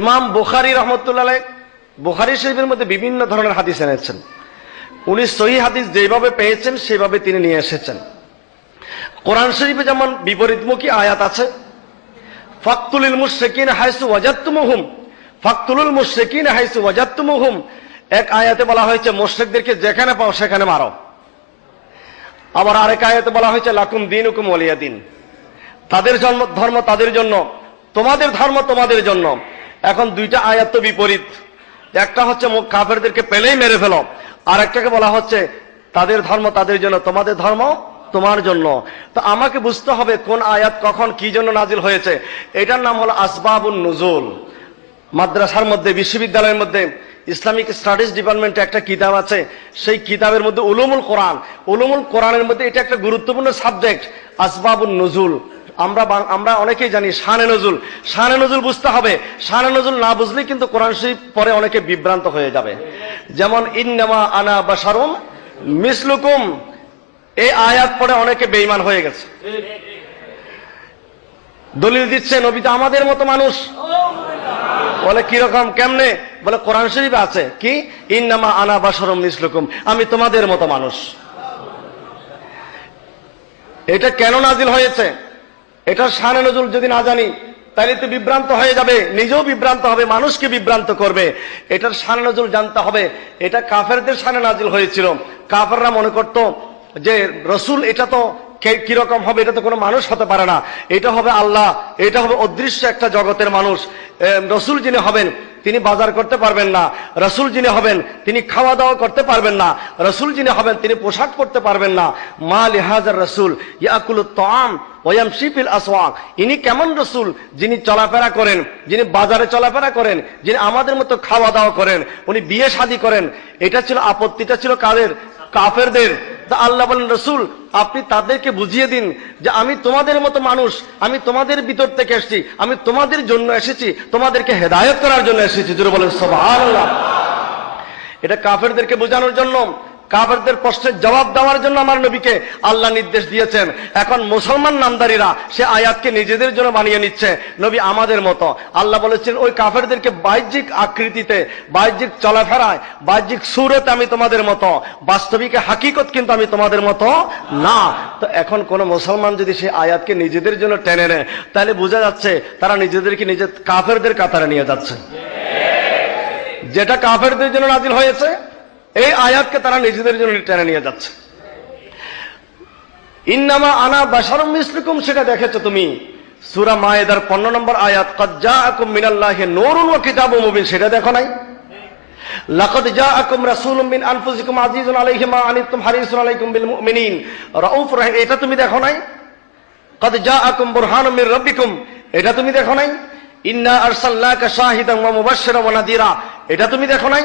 ইমাম বুখারি রহমতুল্লাহ বুখারি শরীফের মধ্যে বিভিন্ন ধরনের হাদিস এনেছেন উনি সহি হাদিস যেভাবে পেয়েছেন সেভাবে তিনি নিয়ে এসেছেন কোরআন শরীফে যেমন বিপরীতমুখী আয়াত আছে ফাকতুলিল মুশেকিন হাইসু ওয়াজাত্তুমুহুম ফাকতুলুল মুশেকিন হাইসু ওয়াজাত্তুমুহুম এক আয়াতে বলা হয়েছে মোশেকদেরকে যেখানে পাও সেখানে মারো আবার আরেক আয়াতে বলা হয়েছে লাকুম দিন হুকুম অলিয়া দিন তাদের জন্ম ধর্ম তাদের জন্য তোমাদের ধর্ম তোমাদের জন্য এখন দুইটা আয়াত তো বিপরীত একটা হচ্ছে কাফেরদেরকে পেলেই মেরে ফেলো আর একটাকে বলা হচ্ছে তাদের ধর্ম তাদের জন্য তোমাদের ধর্ম তোমার জন্য তো আমাকে বুঝতে হবে কোন আয়াত কখন কি জন্য নাজিল হয়েছে এটার নাম হলো আসবাবুল নজুল মাদ্রাসার মধ্যে বিশ্ববিদ্যালয়ের মধ্যে ইসলামিক স্টাডিজ ডিপার্টমেন্টে একটা কিতাব আছে সেই কিতাবের মধ্যে উলুমুল কোরআন উলুমুল কোরআনের মধ্যে এটা একটা গুরুত্বপূর্ণ সাবজেক্ট আসবাবুল নজুল আমরা আমরা অনেকেই জানি শানে নজুল শানে নজুল বুঝতে হবে শানে নজুল না বুঝলে কিন্তু কোরআন শরীফ পরে অনেকে বিভ্রান্ত হয়ে যাবে যেমন ইন্নামা আনা বাসারুম মিসলুকুম এই আয়াত পরে অনেকে বেইমান হয়ে গেছে দলিল দিচ্ছে নবী আমাদের মতো মানুষ বলে কিরকম কেমনে বলে কোরআন শরীফ আছে কি ইন্নামা আনা বাসরম মিসলুকুম আমি তোমাদের মতো মানুষ এটা কেন নাজিল হয়েছে এটা সানে নজরুল যদি না জানি তাহলে তো বিভ্রান্ত হয়ে যাবে নিজেও বিভ্রান্ত হবে মানুষকে বিভ্রান্ত করবে এটার সানে নজরুল জানতে হবে এটা কাফেরদের সানে নাজিল হয়েছিল কাফেররা মনে করত যে রসুল এটা তো কিরকম হবে এটা তো কোনো মানুষ হতে পারে না এটা হবে আল্লাহ এটা হবে অদৃশ্য একটা জগতের মানুষ রসুল যিনি হবেন তিনি বাজার করতে পারবেন না রসুল যিনি হবেন তিনি খাওয়া দাওয়া করতে পারবেন না রসুল যিনি হবেন তিনি পোশাক পরতে পারবেন না মা লিহাজার রসুল ইয়াকুল তাম ওয়াম শিফিল আসওয়াক ইনি কেমন রসুল যিনি চলাফেরা করেন যিনি বাজারে চলাফেরা করেন যিনি আমাদের মতো খাওয়া দাওয়া করেন উনি বিয়ে শাদি করেন এটা ছিল আপত্তিটা ছিল কাদের কাফেরদের তা আল্লাহ বলেন রসুল আপনি তাদেরকে বুঝিয়ে দিন যে আমি তোমাদের মতো মানুষ আমি তোমাদের ভিতর থেকে এসেছি আমি তোমাদের জন্য এসেছি তোমাদেরকে হেদায়ত করার জন্য এসেছি জোরে বলেন সব আল্লাহ এটা কাফেরদেরকে বোঝানোর জন্য কাবারদের প্রশ্নের জবাব দেওয়ার জন্য আমার নবীকে আল্লাহ নির্দেশ দিয়েছেন এখন মুসলমান নামদারীরা সে আয়াতকে নিজেদের জন্য বানিয়ে নিচ্ছে নবী আমাদের মতো আল্লাহ বলেছেন ওই কাফেরদেরকে বাহ্যিক আকৃতিতে বাহ্যিক চলাফেরায় বাহ্যিক সুরত আমি তোমাদের মতো বাস্তবিকে হাকিকত কিন্তু আমি তোমাদের মতো না তো এখন কোনো মুসলমান যদি সে আয়াতকে নিজেদের জন্য টেনে নেয় তাহলে বোঝা যাচ্ছে তারা নিজেদেরকে নিজের কাফেরদের কাতারে নিয়ে যাচ্ছে যেটা কাফেরদের জন্য নাজিল হয়েছে এই আয়াতকে তারা নিজেদের জন্য টেনে নিয়ে যাচ্ছে ইন্নামা আনা বাসারম মিসলুকুম সেটা দেখেছো তুমি সুরা মায়েদার পনেরো নম্বর আয়াত কজ্জা আকুম মিনাল্লাহে নরুন ও কিতাব মুবিন সেটা দেখো নাই লাকদ জা আকুম রাসুলুম মিন আনফুসিকুম আজিজুন আলাইহি মা আনিতুম হারিসুন আলাইকুম বিল মুমিনিন রাউফ রাহিম এটা তুমি দেখো নাই কদ জা আকুম বুরহানুম মির রাব্বিকুম এটা তুমি দেখো নাই ইন্না আরসালনাকা শাহিদাম ওয়া মুবাশশিরাম ওয়া নাদিরা এটা তুমি দেখো নাই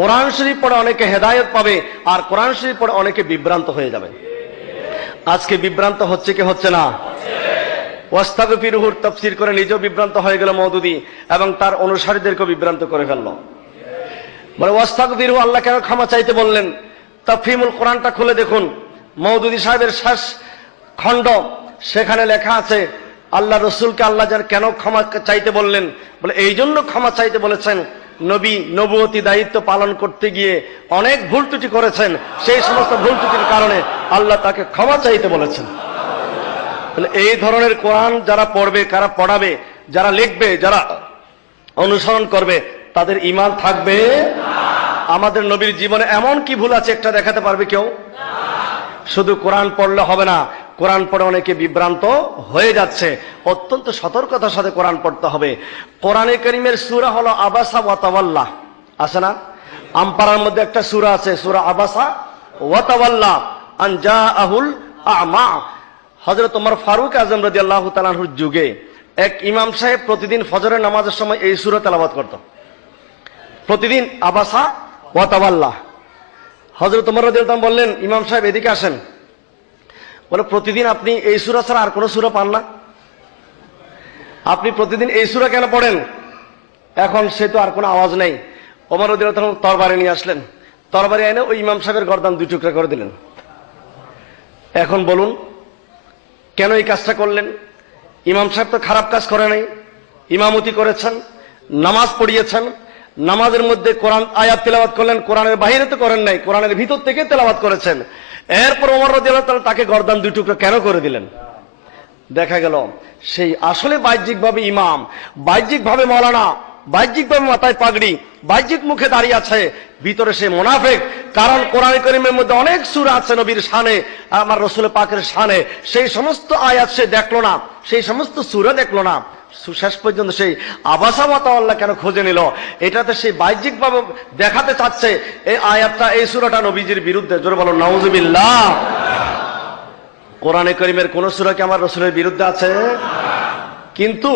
কোরআন শরীফ পড়ে অনেকে হেদায়ত পাবে আর কোরআন শরীফ পড়ে অনেকে বিভ্রান্ত হয়ে যাবে আজকে বিভ্রান্ত হচ্ছে কি হচ্ছে না ওয়াস্তাগফিরুহুর তফসির করে নিজেও বিভ্রান্ত হয়ে গেল মৌদুদি এবং তার অনুসারীদেরকেও বিভ্রান্ত করে ফেলল মানে ওয়াস্তাগফিরু আল্লাহ কেন ক্ষমা চাইতে বললেন তাফহিমুল কোরআনটা খুলে দেখুন মৌদুদি সাহেবের শ্বাস খণ্ড সেখানে লেখা আছে আল্লাহ রসুলকে আল্লাহ যেন কেন ক্ষমা চাইতে বললেন বলে এই জন্য ক্ষমা চাইতে বলেছেন নবী নবতী দায়িত্ব পালন করতে গিয়ে অনেক ভুল ত্রুটি করেছেন সেই সমস্ত ভুল ত্রুটির কারণে আল্লাহ তাকে ক্ষমা চাইতে বলেছেন এই ধরনের কোরআন যারা পড়বে কারা পড়াবে যারা লিখবে যারা অনুসরণ করবে তাদের ইমান থাকবে আমাদের নবীর জীবনে এমন কি ভুল আছে একটা দেখাতে পারবে কেউ শুধু কোরআন পড়লে হবে না কোরআন পড়ে অনেকে বিভ্রান্ত হয়ে যাচ্ছে অত্যন্ত সতর্কতার সাথে কোরআন পড়তে হবে কোরআনে করিমের সুরা হলো আবাসা ওয়াতাওয়াল্লা আছে না আমপাড়ার মধ্যে একটা সুরা আছে সুরা আবাসা ওয়াতাওয়াল্লা আনজা আহুল আমা হজরত তোমার ফারুক আজম রদি আল্লাহ তালাহুর যুগে এক ইমাম সাহেব প্রতিদিন ফজরের নামাজের সময় এই সুরা তেলাবাদ করত প্রতিদিন আবাসা ওয়াতাওয়াল্লা হজরত তোমার রদি বললেন ইমাম সাহেব এদিকে আসেন বলে প্রতিদিন আপনি এই সুরা ছাড়া আর কোনো সুরা পান না আপনি প্রতিদিন এই সুরা কেন পড়েন এখন সে তো আর কোনো আওয়াজ নেই ওমর উদ্দিন তখন তরবারে নিয়ে আসলেন তরবারি এনে ওই ইমাম সাহেবের গরদান দুই টুকরা করে দিলেন এখন বলুন কেন এই কাজটা করলেন ইমাম সাহেব তো খারাপ কাজ করে নাই ইমামতি করেছেন নামাজ পড়িয়েছেন নামাজের মধ্যে কোরআন আয়াত তেলাবাত করলেন কোরআনের বাহিরে তো করেন নাই কোরআনের ভিতর থেকে তেলাবাত করেছেন এরপর ওমর রাজি আল্লাহ তালা তাকে গরদান দুই টুকরো কেন করে দিলেন দেখা গেল সেই আসলে বাহ্যিকভাবে ইমাম বাহ্যিকভাবে মৌলানা বাহ্যিকভাবে মাথায় পাগড়ি বাহ্যিক মুখে দাঁড়িয়ে আছে ভিতরে সে মোনাফেক কারণ কোরআন করিমের মধ্যে অনেক সুর আছে নবীর সানে আমার রসুল পাকের সানে সেই সমস্ত আয়াত সে দেখলো না সেই সমস্ত সুরে দেখলো না শেষ পর্যন্ত সেই আবাসামাতাল্লাহ কেন খোঁজে নিল এটাতে সেই বাহ্যিকভাবে দেখাতে চাচ্ছে এই আয়াতটা এই সুরাটা নবীজির বিরুদ্ধে জোরে বলো নওজবিল্লা কোরআনে করিমের কোন সুরা কি আমার রসুলের বিরুদ্ধে আছে কিন্তু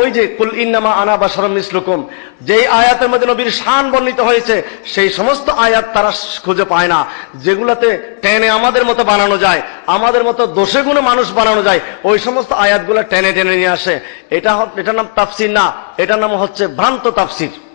ওই যে কুল ইন্নামা আনা বা সরম ইসলুকুম যেই আয়াতের মধ্যে নবীর শান বর্ণিত হয়েছে সেই সমস্ত আয়াত তারা খুঁজে পায় না যেগুলাতে টেনে আমাদের মতো বানানো যায় আমাদের মতো দোষে গুণে মানুষ বানানো যায় ওই সমস্ত আয়াতগুলো টেনে টেনে নিয়ে আসে এটা এটার নাম তাফসির না এটার নাম হচ্ছে ভ্রান্ত তাফসির